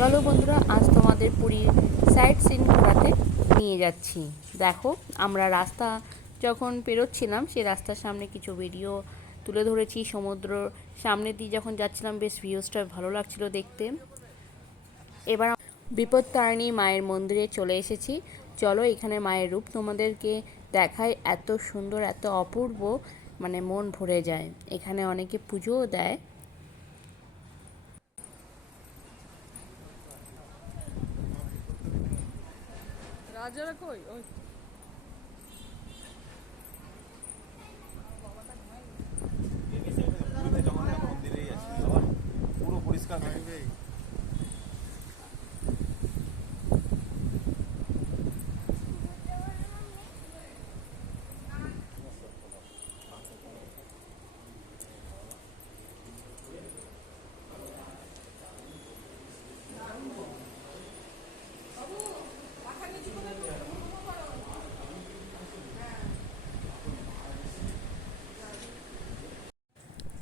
চলো বন্ধুরা, আজ তোমাদের পুরীর সাইড সিন ঘোরাতে নিয়ে যাচ্ছি। দেখো, আমরা রাস্তা যখন পেরোচ্ছিলাম সেই রাস্তার সামনে কিছু ভিডিও তুলে ধরেছি। সমুদ্র সামনে দিয়ে যখন যাচ্ছিলাম, বেশ ভিউজটা ভালো লাগছিল দেখতে। এবার বিপত্তারিণী মায়ের মন্দিরে চলে এসেছি। চলো, এখানে মায়ের রূপ তোমাদেরকে দেখায় এত সুন্দর, এত অপূর্ব মানে মন ভরে যায়। এখানে অনেকে পুজোও দেয়। রাজারা কই? ওই জগন্নাথ মন্দিরেই আছি আবার পুরো পরিষ্কার থাকবে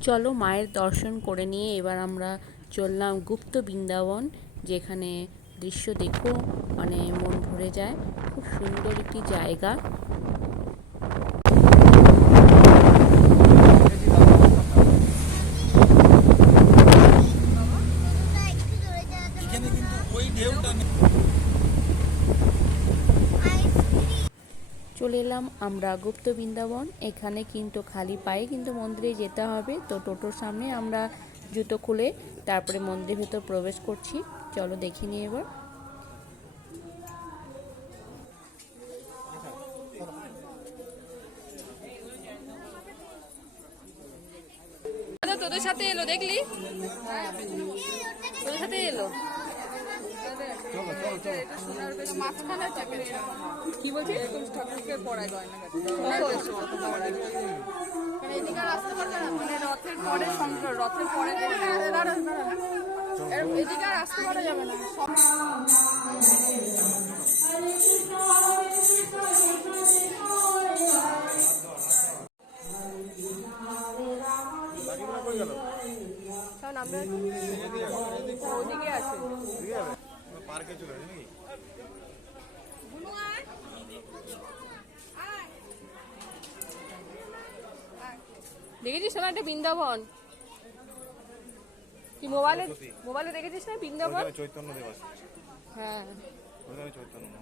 চলো মায়ের দর্শন করে নিয়ে এবার আমরা চললাম গুপ্ত বৃন্দাবন, যেখানে দৃশ্য দেখো মানে মন ভরে যায়। খুব সুন্দর একটি জায়গা এখানে কিন্তু ওই ঢেউটা নেই চলে এলাম আমরা গুপ্ত বৃন্দাবন। এখানে কিন্তু খালি পায়ে কিন্তু মন্দিরে যেতে হবে। তো টোটোর সামনে আমরা জুতো খুলে তারপরে মন্দিরের ভেতর প্রবেশ করছি। চলো দেখে নিয়ে এবার। তোদের সাথে এলো দেখলি? তোদের সাথে এলো? মাঝখানে থাকে কি বলছি? এরকম ঠাকুরকে পড়ায় গয়না এদিকে আর আসতে পারবে না। মানে রথের পরে সংসার রথের পরে দাঁড়ান দাঁড়ান এদিকে আর আসতে পারা যাবে না। বাকিগুলো কই গেল? কারণ আমরা ওদিকে আছে। নাকি দেখেছিস না একটা বৃন্দাবন? কি মোবাইলে মোবাইলে দেখেছিস না বৃন্দাবন? চৈতন্য দেব হ্যাঁ। চৈতন্য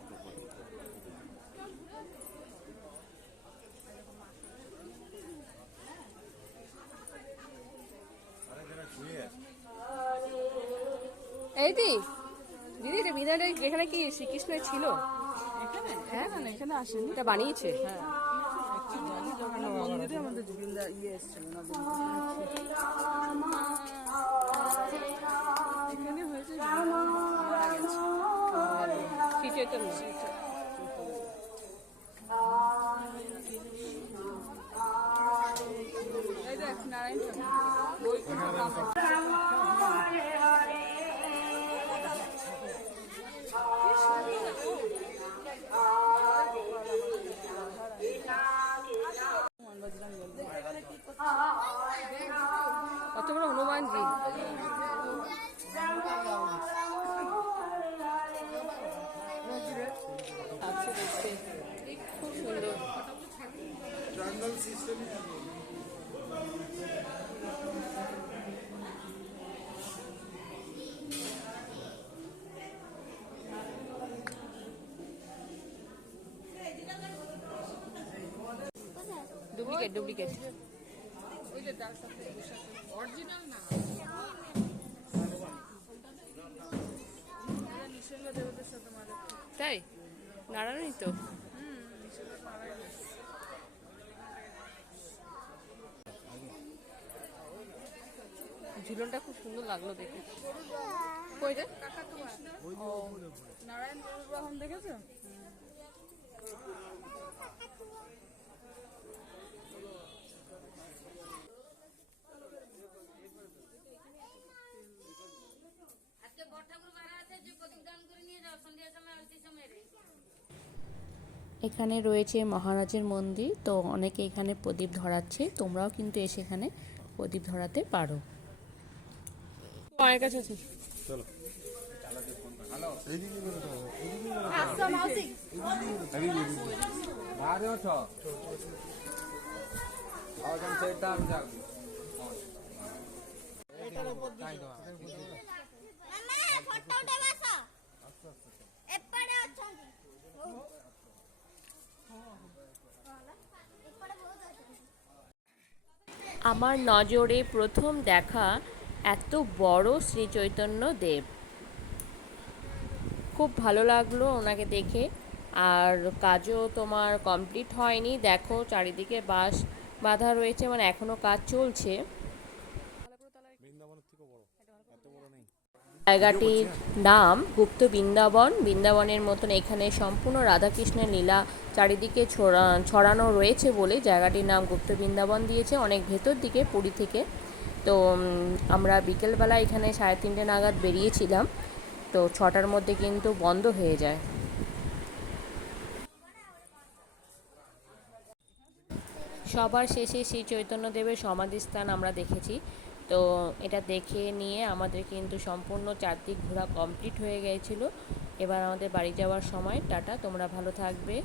এই দিদি, এটা বিধানে এখানে কি শ্রীকৃষ্ণ ছিল? হ্যাঁ না এখানে আসেনি। এটা বানিয়েছে? হ্যাঁ গেছে শ্রী চৈতন্য নারায়ণ আছে খুব সুন্দর ডুপ্লিকেট ডুপ্লিকেট তাই নাড়ানোই তো। ঝুলনটা খুব সুন্দর লাগল দেখে। কই রে? ও নারায়ণ দেখেছ? এখানে রয়েছে মহারাজের মন্দির তো অনেকে এখানে প্রদীপ ধরাচ্ছে তোমরাও কিন্তু এসে এখানে প্রদীপ ধরাতে পারো মায়ের কাছে আমার নজরে প্রথম দেখা এত বড় শ্রী চৈতন্য দেব। খুব ভালো লাগল ওনাকে দেখে। আর কাজও তোমার কমপ্লিট হয়নি। দেখো চারিদিকে বাস বাধা রয়েছে মানে এখনও কাজ চলছে। জায়গাটির নাম গুপ্ত বৃন্দাবন। বৃন্দাবনের মতন এখানে সম্পূর্ণ রাধাকৃষ্ণের লীলা চারিদিকে ছড়া, ছড়ানো রয়েছে বলে জায়গাটির নাম গুপ্ত বৃন্দাবন দিয়েছে। অনেক ভেতর দিকে, পুরী থেকে। তো আমরা বিকেলবেলা এখানে সাড়ে তিনটে নাগাদ বেরিয়েছিলাম। তো, ছটার মধ্যে কিন্তু বন্ধ হয়ে যায়। সবার শেষে শ্রী চৈতন্যদেবের সমাধিস্থান আমরা দেখেছি। তো এটা দেখে নিয়ে আমাদের কিন্তু সম্পূর্ণ চারদিক ঘোরা কমপ্লিট হয়ে গিয়েছিল এবার আমাদের বাড়ি যাওয়ার সময়। টাটা, তোমরা ভালো থাকবে।